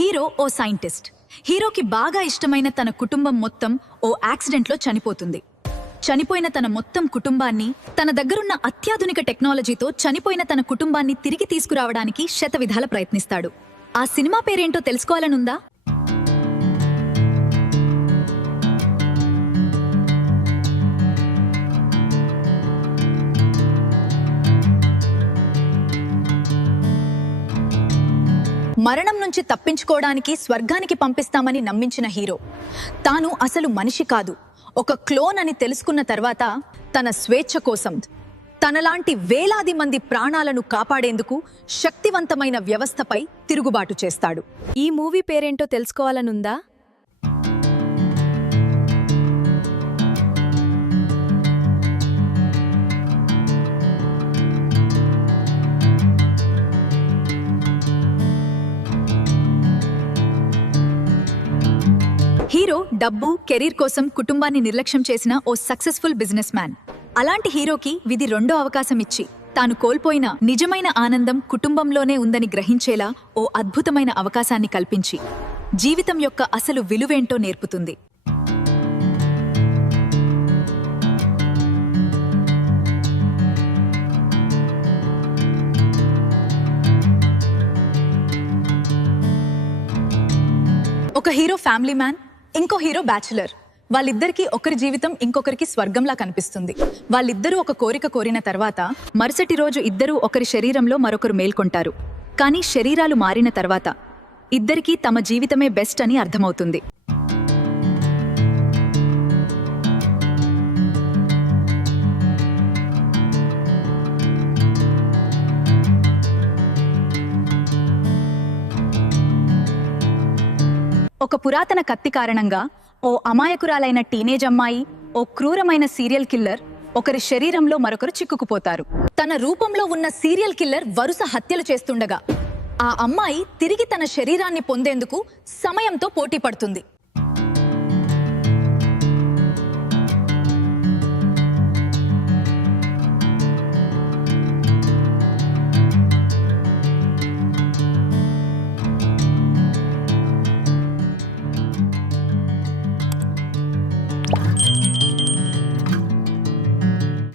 Hero ఓ scientist. హీరోకి బాగా ఇష్టమైన తన కుటుంబం మొత్తం ఓ యాక్సిడెంట్లో చనిపోతుంది. చనిపోయిన తన మొత్తం కుటుంబాన్ని, తన దగ్గరున్న అత్యాధునిక టెక్నాలజీతో చనిపోయిన తన కుటుంబాన్ని తిరిగి తీసుకురావడానికి శతవిధాల ప్రయత్నిస్తాడు. ఆ సినిమా పేరేంటో తెలుసుకోవాలనుందా? మరణం నుంచి తప్పించుకోవడానికి స్వర్గానికి పంపిస్తామని నమ్మించిన హీరో తాను అసలు మనిషి కాదు, ఒక క్లోన్ అని తెలుసుకున్న తర్వాత తన స్వేచ్ఛ కోసం, తనలాంటి వేలాది మంది ప్రాణాలను కాపాడేందుకు శక్తివంతమైన వ్యవస్థపై తిరుగుబాటు చేస్తాడు. ఈ మూవీ పేరేంటో తెలుసుకోవాలనుందా? హీరో డబ్బు, కెరీర్ కోసం కుటుంబాన్ని నిర్లక్ష్యం చేసిన ఓ సక్సెస్ఫుల్ బిజినెస్ మ్యాన్. అలాంటి హీరోకి విధి రెండో అవకాశం ఇచ్చి తాను కోల్పోయిన నిజమైన ఆనందం కుటుంబంలోనే ఉందని గ్రహించేలా ఓ అద్భుతమైన అవకాశాన్ని కల్పించి జీవితం యొక్క అసలు విలువేంటో నేర్పుతుంది. ఒక హీరో ఫ్యామిలీ మ్యాన్, ఇంకో హీరో బ్యాచులర్. వాళ్ళిద్దరికీ ఒకరి జీవితం ఇంకొకరికి స్వర్గంలా కనిపిస్తుంది. వాళ్ళిద్దరూ ఒక కోరిక కోరిన తర్వాత మరుసటి రోజు ఇద్దరూ ఒకరి శరీరంలో మరొకరు మేల్కొంటారు. కానీ శరీరాలు మారిన తర్వాత ఇద్దరికీ తమ జీవితమే బెస్ట్ అని అర్థమవుతుంది. ఒక పురాతన కత్తి కారణంగా ఓ అమాయకురాలైన టీనేజ్ అమ్మాయి, ఓ క్రూరమైన సీరియల్ కిల్లర్ ఒకరి శరీరంలో మరొకరు చిక్కుకుపోతారు. తన రూపంలో ఉన్న సీరియల్ కిల్లర్ వరుస హత్యలు చేస్తుండగా ఆ అమ్మాయి తిరిగి తన శరీరాన్ని పొందేందుకు సమయంతో పోటీ పడుతుంది.